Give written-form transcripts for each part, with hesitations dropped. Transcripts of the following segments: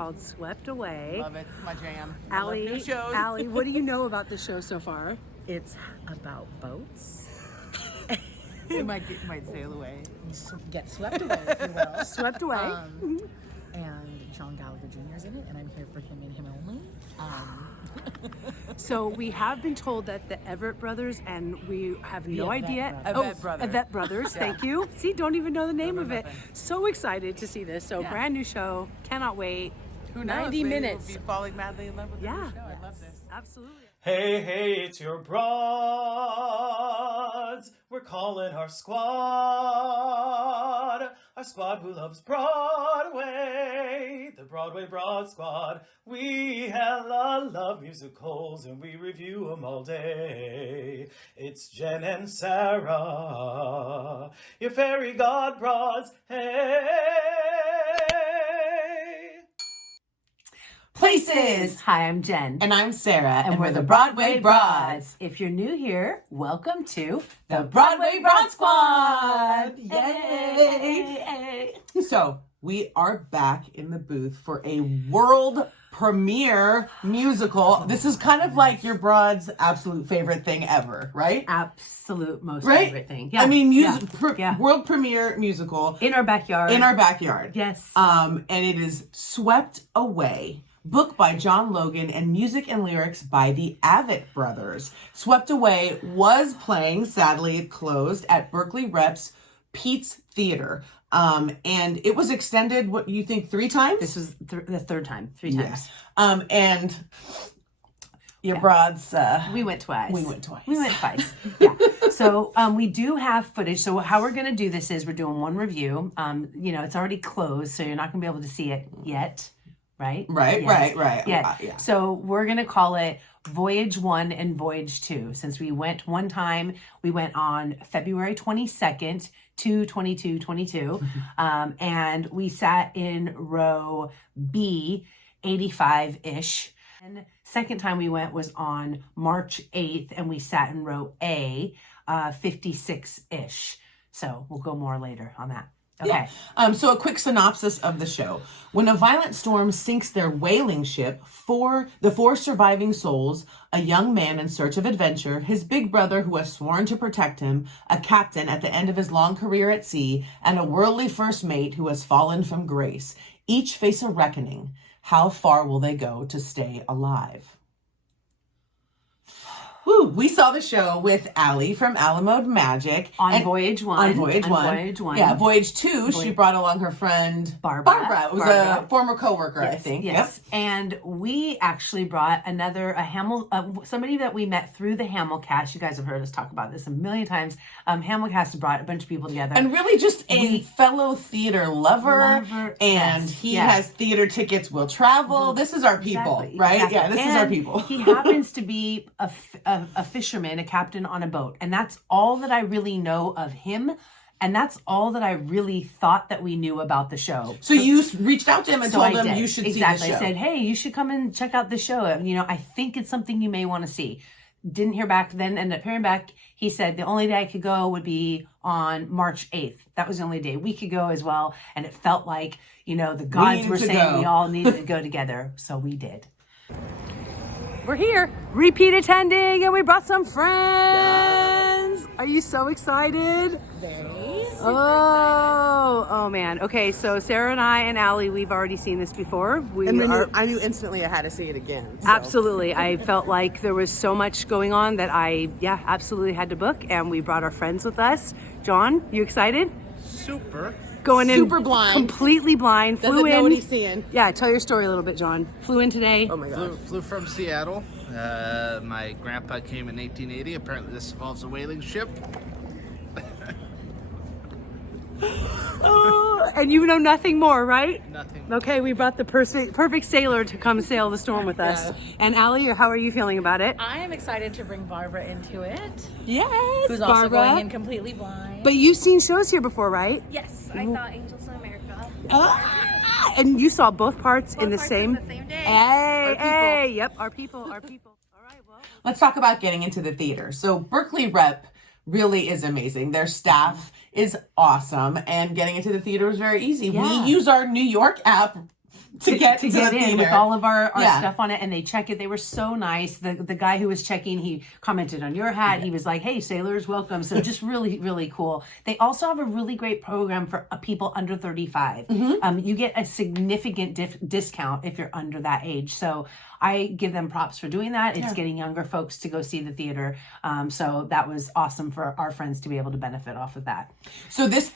called Swept Away. Love it. My jam. Allie, I love new shows. Allie, what do you know about the show so far? It's about boats. It might sail away. Get swept away, if you will. Swept Away. And John Gallagher Jr. is in it, and I'm here for him and him only. So we have been told that the Everett brothers, and we have no Yvette idea. brothers. Yvette brothers. Thank you. See, don't even know the name of it. So excited to see this. So brand new show. Cannot wait. Who knows? 90 Maybe minutes. We'll be falling madly in love with the Yeah. new show. I love this. Absolutely. Hey, hey, it's your broads. We're calling our squad who loves Broadway, the Broadway Broad SQUAD. We hella love musicals and we review them all day. It's Jen and Sarah, your fairy god broads. Hey. Places! Hi, I'm Jen. And I'm Sarah, and we're the Broadway Broadway Broads. If you're new here, welcome to The Broadway Broad SQUAD! Yay! So, we are back in the booth for a world premiere musical. This is kind of like your broad's absolute favorite thing ever, right? Absolute most Right? favorite thing. I mean, yeah. world premiere musical In our backyard. in our backyard. Yes. And it is Swept Away. Book by John Logan and music and lyrics by the Avett Brothers. Swept Away was playing, sadly it closed, at Berkeley Rep's Pete's Theater. And it was extended, what you think, 3 times? This was the third time, 3 times. And your broads, We went twice. We went twice. Yeah. So we do have footage. So how we're going to do this is we're doing one review. It's already closed, so you're not going to be able to see it yet. Right. Yeah. So we're going to call it Voyage 1 and Voyage 2. Since we went one time, we went on February 22nd to 2222. And we sat in row B, 85-ish. And second time we went was on March 8th, and we sat in row A, 56-ish. So we'll go more later on that. Okay. Yeah. So a quick synopsis of the show. When a violent storm sinks their whaling ship, the four surviving souls, a young man in search of adventure, his big brother who has sworn to protect him, a captain at the end of his long career at sea, and a worldly first mate who has fallen from grace, each face a reckoning. How far will they go to stay alive? Woo, we saw the show with Allie from Alamode Magic. On Voyage 1. On Voyage 1. Yeah, Voyage 2, she brought along her friend Barbara. It was a former coworker, I think. Yes. Yep. And we actually brought somebody that we met through the Hamilcast. You guys have heard us talk about this a million times. Hamilcast brought a bunch of people together. And really just a fellow theater lover. And he has theater tickets, will travel. This is our people, right? Exactly. Yeah, this is our people. He happens to be a fisherman, a captain on a boat. And that's all that I really know of him. And that's all that I really thought that we knew about the show. So you reached out to him and told him you should see the show. I said, hey, you should come and check out the show. I think it's something you may want to see. Didn't hear back then, ended up hearing back. He said the only day I could go would be on March 8th. That was the only day we could go as well. And it felt like, the gods were saying we all needed to go together. So we did. We're here, repeat attending, and we brought some friends. Are you so excited? Oh man. Okay, so Sarah and I and Allie, we've already seen this before. I knew instantly I had to see it again. So. Absolutely. I felt like there was so much going on that I absolutely had to book, and we brought our friends with us. John, you excited? Super. Going in Super blind. Completely blind. Doesn't know what he's seeing. Yeah, tell your story a little bit, John. Flew in today. Oh my God. Flew from Seattle. My grandpa came in 1880. Apparently this involves a whaling ship. Oh, and you know nothing more, right? Nothing. Okay, we brought the perfect sailor to come sail the storm with us. And Allie, how are you feeling about it? I am excited to bring Barbara into it. Yes, Who's Barbara. also going in completely blind. But you've seen shows here before, right? Yes, I saw Angels in America. And you saw both parts in the same day. Hey, yep, our people. All right, well. Let's talk about getting into the theater. So Berkeley Rep really is amazing. Their staff is awesome, and getting into the theater is very easy. Yeah. We use our New York app to get in theater. with all of our Yeah. stuff on it, and they check it. They were so nice. The guy who was checking, he commented on your hat. He was like, "Hey, sailors, welcome." So just really, really cool. They also have a really great program for people under 35. You get a significant discount if you're under that age. So I give them props for doing that. It's getting younger folks to go see the theater. So that was awesome for our friends to be able to benefit off of that. So this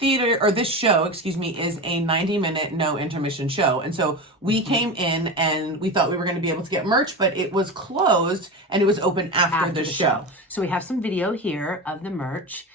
show, excuse me, is a 90-minute no intermission show. And so we came in and we thought we were going to be able to get merch, but it was closed and it was open after the show. So we have some video here of the merch.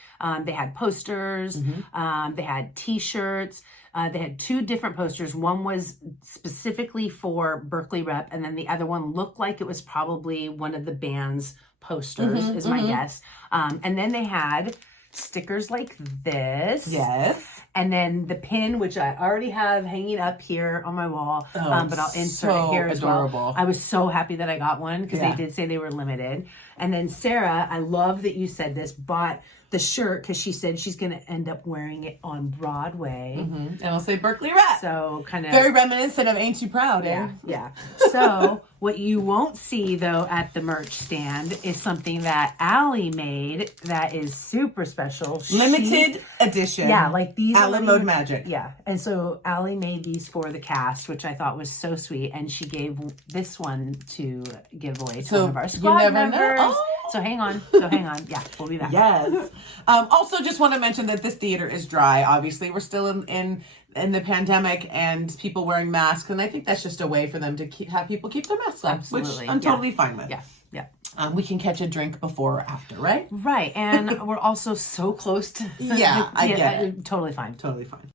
They had posters, they had t-shirts, they had 2 different posters. One was specifically for Berkeley Rep, and then the other one looked like it was probably one of the band's posters, is my guess. And then they had stickers like this. Yes. And then the pin, which I already have hanging up here on my wall, but I'll insert it here as adorable. well. I was so happy that I got one because they did say they were limited. And then Sarah, I love that you said this, bought the shirt because she said she's going to end up wearing it on Broadway. And I'll say Berkeley Rep. So kind of very reminiscent of Ain't Too Proud, eh? yeah. So what you won't see though at the merch stand is something that Allie made that is super special. Limited edition. Yeah, like these Alamode Magic. Yeah. And so Allie made these for the cast, which I thought was so sweet. And she gave this one to give away to one of our squad never know. members. Oh. So hang on. Yeah, we'll be back. Yes. Also, just want to mention that this theater is dry. Obviously, we're still in the pandemic and people wearing masks, and I think that's just a way for them to have people keep their masks on, Absolutely. which I'm totally fine with. Yeah. We can catch a drink before or after, right? Right. And we're also so close to Yeah, I get it. Totally fine. Totally fine.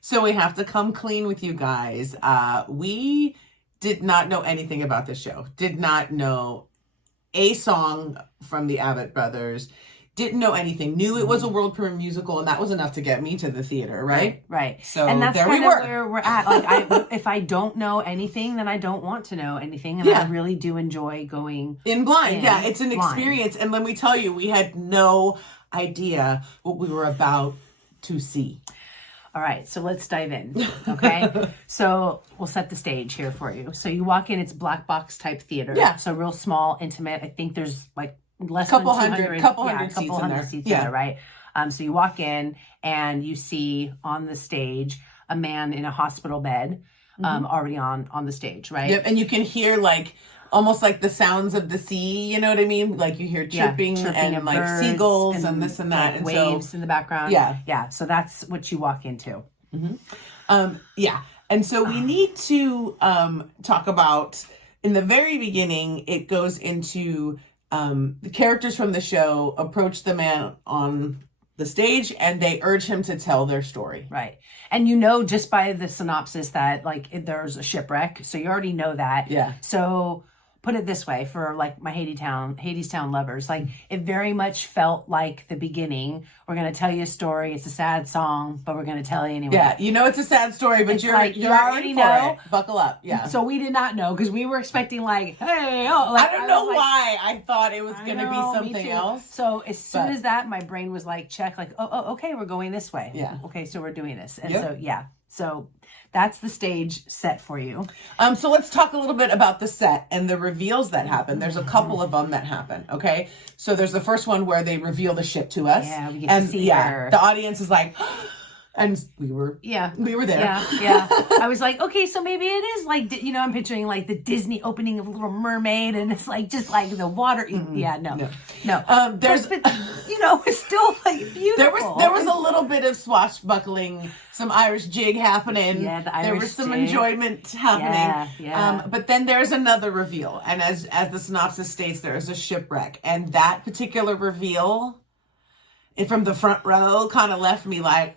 So we have to come clean with you guys. We did not know anything about this show. Did not know a song from the Abbott Brothers. Didn't know anything. Knew it was a world premiere musical, and that was enough to get me to the theater, right? Right. So and that's there kind we of were. where we're at. Like, if I don't know anything, then I don't want to know anything, and I really do enjoy going in blind. in It's an blind. experience, and let me tell you, we had no idea what we were about to see. All right, so let's dive in, okay? So we'll set the stage here for you. So you walk in, it's black box type theater. Yeah. So real small, intimate. I think there's like less Couple than 200. hundred- couple hundred a couple seats in hundred there. seats Yeah. in there, right? So you walk in and you see on the stage a man in a hospital bed already on the stage, right? Yep, and you can hear like almost like the sounds of the sea, you know what I mean? Like you hear chirping and of like birds seagulls and this and that. like And waves so, in the background. Yeah. So that's what you walk into. And so we need to talk about, in the very beginning, it goes into the characters from the show approach the man on the stage and they urge him to tell their story. Right. And you know just by the synopsis that like there's a shipwreck. So you already know that. Yeah. So put it this way for like my Hadestown lovers, like it very much felt like the beginning. We're going to tell you a story. It's a sad song, but we're going to tell you anyway. Yeah, you know it's a sad story, but It's you're like, you you're already in for know. it. Buckle up. Yeah. So we did not know because we were expecting like, hey, oh, like, I don't know was like, why I thought it was I going to be know, me something too. else. So as soon But- as that, my brain was like, check, like, oh, okay, we're going this way. Yeah. Okay, so we're doing this. And Yep. so that's the stage set for you. So let's talk a little bit about the set and the reveals that happen. There's a couple of them that happen. Okay. So there's the first one where they reveal the ship to us. Yeah, we get to see her. The audience is like, and we were there. Yeah. I was like, okay, so maybe it is like, I'm picturing like the Disney opening of Little Mermaid and it's like, just like the water. Yeah, no. There's, but, it's still like beautiful. there was a little bit of swashbuckling, some Irish jig happening. Yeah, the there Irish was some jig. enjoyment happening. Yeah. But then there's another reveal. And as the synopsis states, there is a shipwreck. And that particular reveal, from the front row, kind of left me like,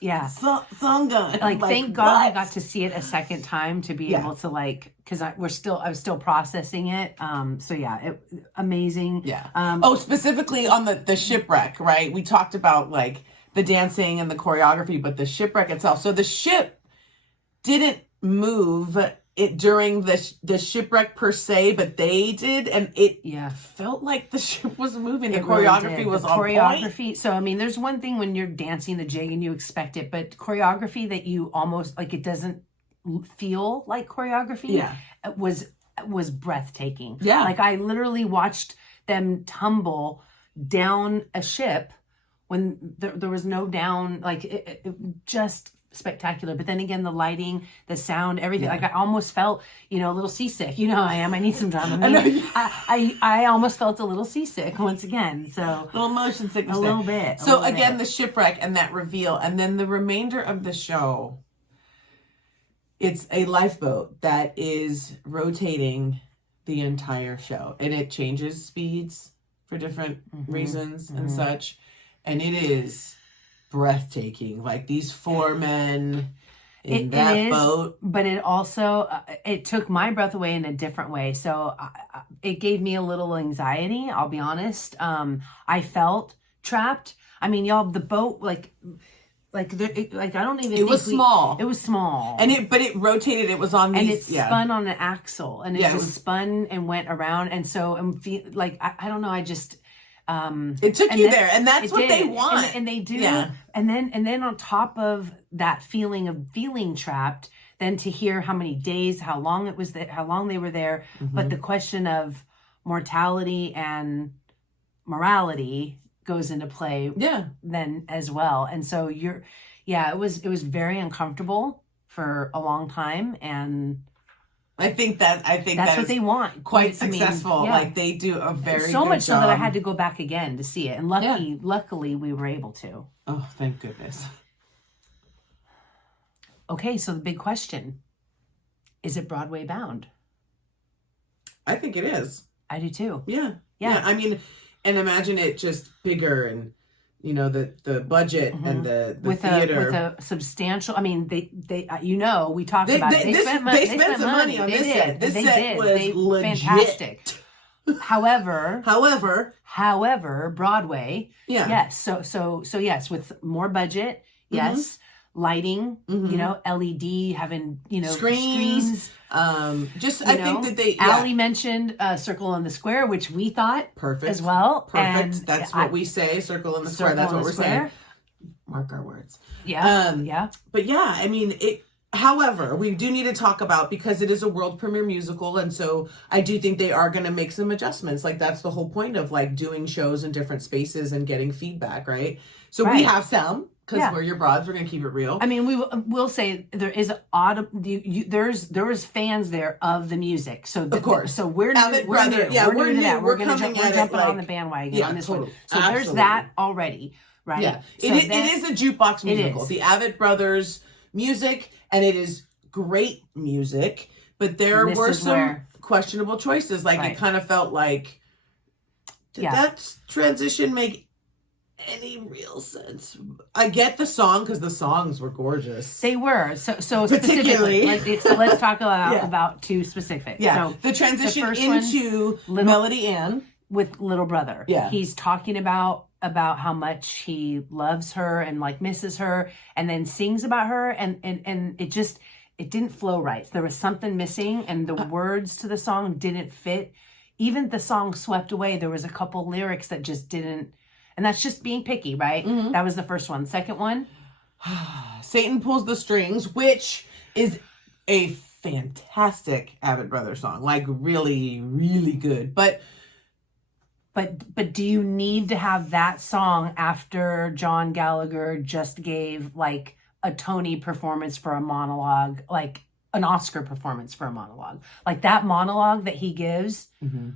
yeah. Some gun. Like thank God I got to see it a second time to be Yeah. able to because I was still processing it. Amazing. Yeah. Specifically on the shipwreck, right? We talked about like the dancing and the choreography, but the shipwreck itself. So the ship didn't move it during the shipwreck per se, but they did, and it felt like the ship was moving. The choreography was on point. So I mean, there's one thing when you're dancing the jig and you expect it, but choreography that you almost like, it doesn't feel like choreography. Was breathtaking. Like I literally watched them tumble down a ship when there was no down, like it just spectacular. But then again, the lighting, the sound, everything, like I almost felt, a little seasick. You know how I am. I need some drama. I almost felt a little seasick once again. So a little motion sickness, little bit. So again, the shipwreck and that reveal, and then the remainder of the show. It's a lifeboat that is rotating the entire show, and it changes speeds for different reasons and such, and it is breathtaking. Like these 4 men in that boat. But it also, it took my breath away in a different way. So it gave me a little anxiety, I'll be honest. I felt trapped. I mean, y'all, the boat, I don't even. It was small. It was small, and it rotated. It was on these, and it spun on an axle, and it spun and went around, and so I don't know. I just it took you there, and that's what they want, and they do. Yeah. And then on top of that feeling of feeling trapped, then to hear how many days, how long it was that, how long they were there, but the question of mortality and morality goes into play then as well. And so it was very uncomfortable for a long time, and I think that's what they want. Quite successful. Like they do a very so good much job. so that I had to go back again to see it, and luckily we were able to. Oh, thank goodness. Okay, so the big question: is it Broadway bound? I think it is. I do too. Yeah. I mean, and imagine it just bigger, and the budget and the theater with a substantial. I mean, they we talked about it. They spent some money on this set. This set was legit. Fantastic. However, Broadway. Yeah. Yes. So yes, with more budget. Yes. Lighting, LED, having, screens. I think that they... Yeah. Allie mentioned Circle in the Square, which we thought perfect as well. Perfect. And that's what we say, Circle in the Square. That's what we're saying. Mark our words. Yeah. But yeah, I mean, however, we do need to talk about, because it is a world premiere musical, and so I do think they are going to make some adjustments. Like, that's the whole point of, doing shows in different spaces and getting feedback, right? So we have some... Because we're your broads, we're gonna keep it real. I mean, we'll say there is there was fans there of the music, so of course. So we're new. Yeah, we're new. We're jumping on the bandwagon on this one. So there's that already, right? Yeah, so it is a jukebox musical. The Avid Brothers music, and it is great music. But there were some questionable choices. It kind of felt like, did that transition make any real sense? I get the song, because the songs were gorgeous. They were. So specifically, so let's talk about two specific. Yeah. So the transition into Melody Ann with Little Brother. Yeah. He's talking about how much he loves her and misses her, and then sings about her, and it didn't flow right. There was something missing, and the words to the song didn't fit. Even the song Swept Away, there was a couple lyrics that just didn't. And that's just being picky, right? Mm-hmm. That was the first one. Second one? Satan Pulls the Strings, which is a fantastic Avid Brothers song. Really, really good. But do you need to have that song after John Gallagher just gave a Tony performance for a monologue, an Oscar performance for a monologue? That monologue that he gives... Mm-hmm.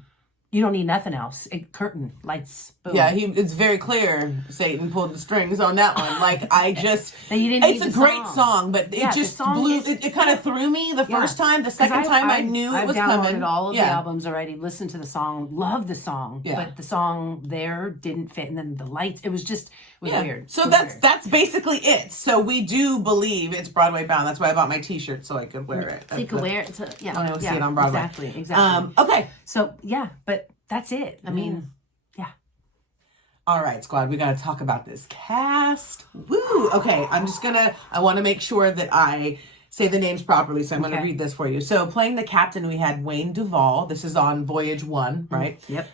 You don't need nothing else. Curtain, lights, boom. Yeah, it's very clear Satan pulled the strings on that one. It's a great song, but it just blew, it kind of threw me the first time. The second time I knew it was coming. I've downloaded all of the albums already, listened to the song, loved the song, but the song there didn't fit. And then the lights, it was weird. So that's basically it. So we do believe it's Broadway bound. That's why I bought my t-shirt, so I could wear it. So you could wear it. See it on Broadway. Exactly. Okay. So, but that's it. I mean, All right, squad, we got to talk about this cast. Woo! Okay, I want to make sure that I say the names properly, so I'm going to Okay. read this for you. So playing the captain, we had Wayne Duvall. This is on Voyage 1, right? Yep.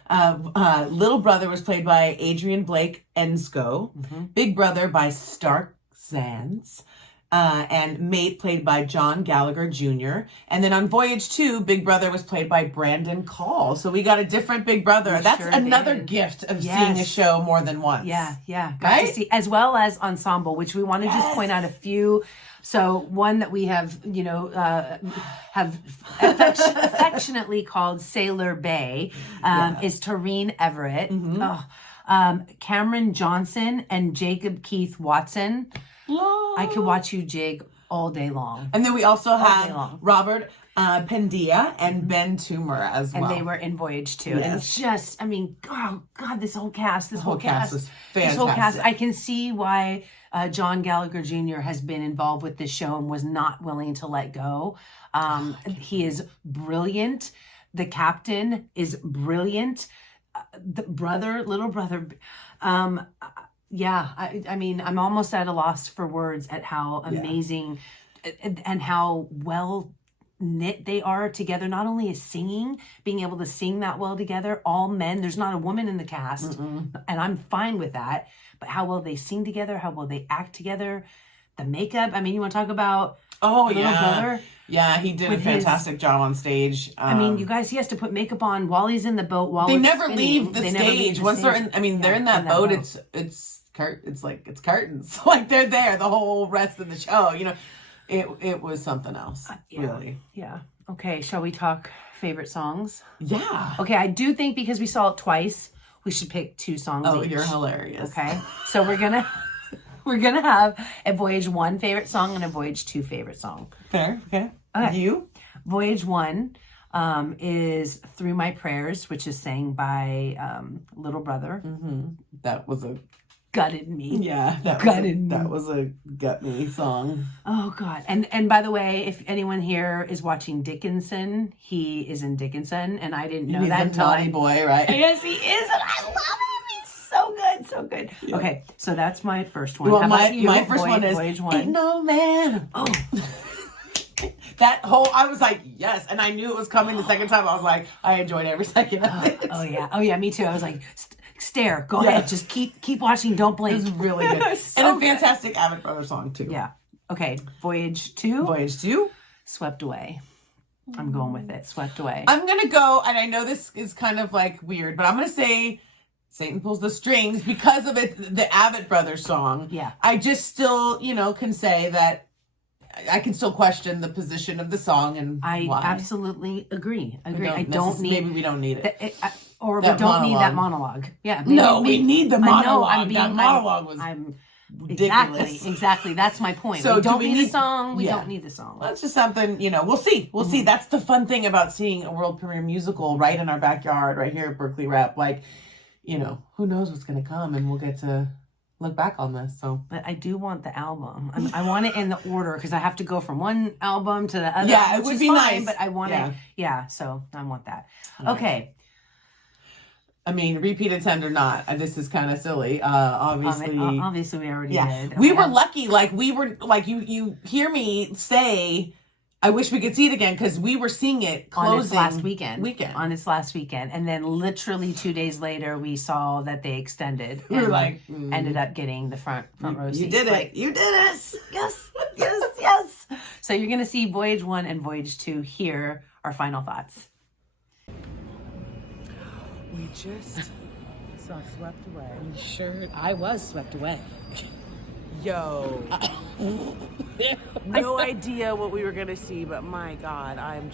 Little brother was played by Adrian Blake Ensko. Big brother by Stark Sands. And mate played by John Gallagher Jr. And then on Voyage 2, Big Brother was played by Brandon Call. So we got a different Big Brother. That's sure another did. gift of Yes. seeing a show more than once. Yeah, got Right? to see, as well as ensemble, which we want to just point out a few. So one that we have, have affectionately called Sailor Bay is Tareen Everett, Cameron Johnson, and Jacob Keith Watson. I could watch you jig all day long. And then we also day had long. Robert Pendia and Ben Toomer as well. And they were in Voyage too. And it's just, I mean, oh God, this whole cast, this whole cast was this whole cast. fantastic. I can see why John Gallagher Jr. has been involved with this show and was not willing to let go. He is brilliant. The captain is brilliant. The little brother, I mean, I'm almost at a loss for words at how amazing and how well knit they are together. Not only is singing, being able to sing that well together, all men, there's not a woman in the cast, and I'm fine with that, but how well they sing together, how well they act together, the makeup. I mean, you want to talk about little brother? Yeah, he did a With his- fantastic job on stage. I mean, you guys, he has to put makeup on while he's in the boat. While they it's never spinning. leave the They never leave stage. the Once they're stage. in, I mean, they're Yeah, in that boat. It's curtains. Like they're there the whole rest of the show. You know, it was something else. Really. Yeah. Okay, shall we talk favorite songs? Yeah. Okay, I do think because we saw it twice, we should pick 2 songs Oh, each. you're hilarious. Okay, so we're gonna have a Voyage 1 favorite song and a Voyage 2 favorite song. Fair. Okay. Okay. You? Voyage 1 is Through My Prayers, which is sang by Little Brother. That was a Gutted me. that was a gut me song. Oh God! And by the way, if anyone here is watching Dickinson, he is in Dickinson, and I didn't know He's that a until naughty boy, right? Yes, he is, and I love him. He's so good, so good. Yeah. Okay, so that's my first one. Well, How about you? my first one is Voyage 1. Ain't No Man. Oh, That whole, I was like, yes, and I knew it was coming the second time. I was like, I enjoyed every second of it. oh yeah, me too. I was like, stare, go ahead, just keep watching, don't blink. It was really good. So and a good. fantastic Avid Brothers song, too. Yeah. Okay, Voyage 2. Voyage 2. Swept Away. I'm going with it. Swept Away. I'm going to go, and I know this is kind of like weird, but I'm going to say Satan Pulls the Strings because of it, the Avid Brothers song. Yeah. I just still, can say that I can still question the position of the song and I why. absolutely agree. We I don't need. Maybe we don't need it. Or That we don't need that monologue. monologue. Yeah. No, we need the I know, monologue. That monologue was ridiculous. Exactly. That's my point. So we do don't we need need- the song. We yeah. don't need the song. That's just something, we'll see. We'll see. That's the fun thing about seeing a world premiere musical right in our backyard, right here at Berkeley Rep. Like, who knows what's going to come, and we'll get to look back on this. So, But I do want the album. I want it in the order because I have to go from one album to the other. Yeah, it which would is be fine, nice. But I want Yeah. it. Yeah, so I want that. Okay. I mean, repeat attempt or not, this is kind of silly. Obviously, Obviously, we already did. we were lucky. Like we were, like you hear me say, I wish we could see it again because we were seeing it closing on its last weekend. On its last weekend. And then literally 2 days later, we saw that they extended. We were and like, ended up getting the front row seats. You did it. Like, You did it. yes. So you're going to see Voyage 1 and Voyage 2 here. Our final thoughts. We just saw Swept Away. Sure, I was swept away. Yo. No idea what we were going to see, but my God, I'm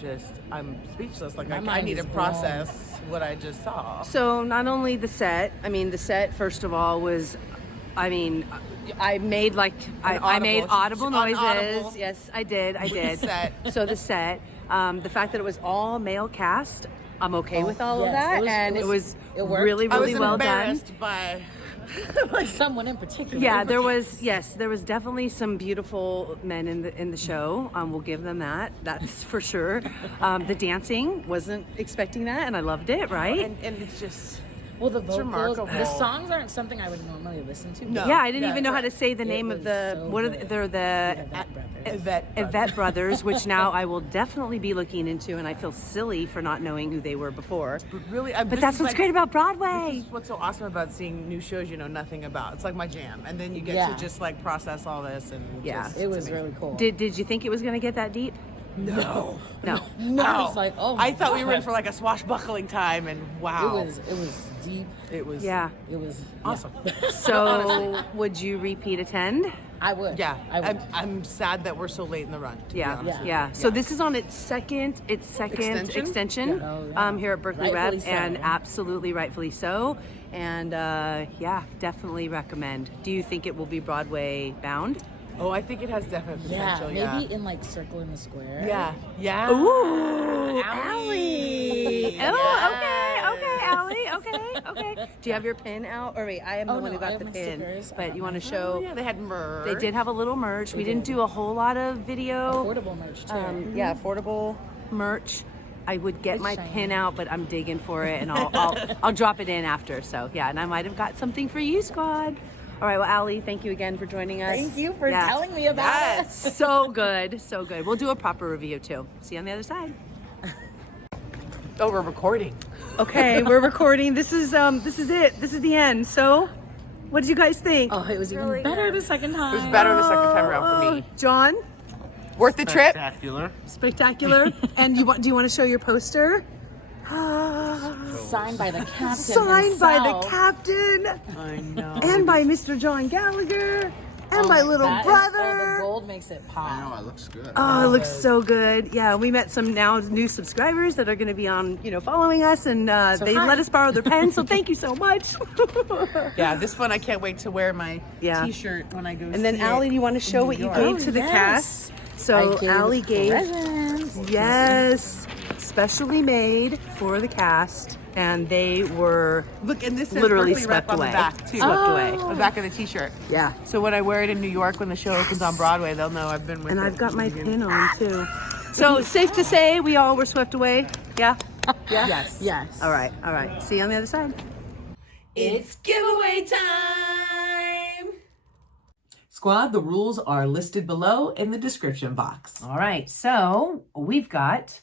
speechless. Like, My I mind need to is process what I just saw. So not only the set, the set, first of all, was, I made I made audible noises. Unaudible. Yes, I did. Set. So the set, the fact that it was all male cast, I'm okay with all of yes, that. it was- And it it was- was it worked. really, I was really well done. embarrassed by Someone in particular. Yeah, there was definitely some beautiful men in the show. We'll give them that. That's for sure. The dancing, wasn't expecting that, and I loved it. Right? and it's just Well, the vocals, remarkable. the songs aren't something I would normally listen to. No. Yeah, I didn't Yeah, even know how right. to say the It name of was the so what are good. they're the Yvette Brothers, which now I will definitely be looking into, and I feel silly for not knowing who they were before. But really, But that's what's great about Broadway. This is what's so awesome about seeing new shows you know nothing about. It's like my jam, and then you get Yeah. to just like process all this and Yeah. just, It it's was amazing. really cool. Did you think it was going to get that deep? No. No. No, I was like, oh my I thought we were in God. for like a swashbuckling time, and wow, It was deep. it was Yeah. It was awesome. So would you repeat attend? I would. Yeah, I would. I'm sad that we're so late in the run. To be Yeah, honest with yeah. you. So this is on its second extension, Yeah. Oh, yeah. here at Berkeley Rightfully Rep, so. and absolutely rightfully so. And yeah, definitely recommend. Do you think it will be Broadway bound? Oh, I think it has definite Yeah, potential. maybe in like Circle in the Square. Yeah. Yeah. Ooh, Allie. Oh, okay, Allie. Okay. Do you have your pin out? Or wait, I am the Oh, one no, who I got have the my pin. stickers. I But got you want to mine. show? Oh, yeah, they had merch. They did have a little merch. We didn't did. do a whole lot of video. Affordable merch too. Yeah, affordable merch. I would get It's my shiny. pin out, but I'm digging for it, and I'll drop it in after. So yeah, and I might have got something for you, squad. All right, well, Allie, thank you again for joining us. Thank you for Yeah. telling me about Yes. it. So good, so good. We'll do a proper review too. See you on the other side. Oh, we're recording. Okay, we're recording. This is it. This is the end. So, what did you guys think? Oh, it was even better the second time. It was better the second time around for me. John, Worth the trip. Spectacular. spectacular. And do you want to show your poster? Signed by the captain. Signed by the himself. captain. I know. And by Mr. John Gallagher. And my little That is- brother. the gold makes it pop. I know, it looks good. Oh, it looks so good. Yeah, we met some now new subscribers that are going to be on, following us, and they hi. let us borrow their pens. So thank you so much. Yeah, this one I can't wait to wear my Yeah. T-shirt when I go. And then see Allie, it. you want to show what you gave to the yes. cast? So I gave Allie gave presents. yes, specially made for the cast, and they were Look, and this says literally Berkeley Rep swept on away. the back too. Swept away. On the back of the T-shirt. Yeah. So when I wear it in New York when the show opens on Broadway, they'll know I've been with And it. I've got my pin on too. So safe to say we all were swept away. Yeah. Yeah. Yes. Yes. All right. All right. See you on the other side. It's giveaway time! Squad, the rules are listed below in the description box. All right. So we've got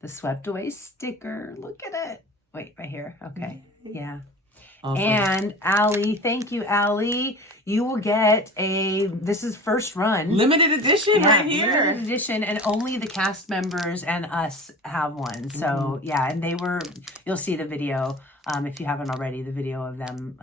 the swept away sticker. Look at it. Wait, right here. Okay. Yeah. Awesome. And Allie, thank you, Allie. You will get this is first run. Limited edition right here. Limited edition, and only the cast members and us have one. So yeah, and you'll see the video, if you haven't already, the video of them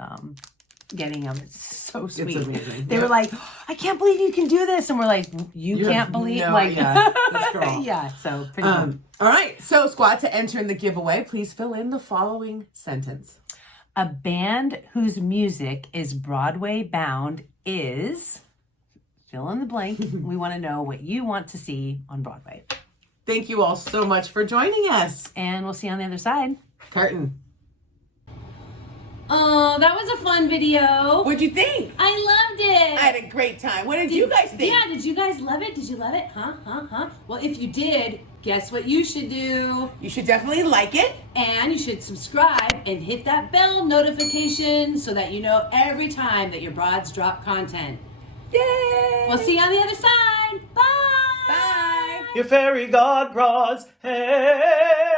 getting them. It's so sweet. It's amazing. They were like, I can't believe you can do this. And we're like, you can't believe, no, like, yeah, this girl. yeah, so pretty good. All right, so squad, to enter in the giveaway, please fill in the following sentence. A band whose music is Broadway bound is, fill in the blank. We want to know what you want to see on Broadway. Thank you all so much for joining us. And we'll see you on the other side. Curtain. Oh, that was a fun video. What'd you think? I loved it. I had a great time. What did you guys think? Yeah, did you guys love it? Did you love it? Huh? Well, if you did, guess what you should do? You should definitely like it. And you should subscribe and hit that bell notification so that you know every time that your broads drop content. Yay! We'll see you on the other side. Bye. Bye. Your fairy god broads, hey.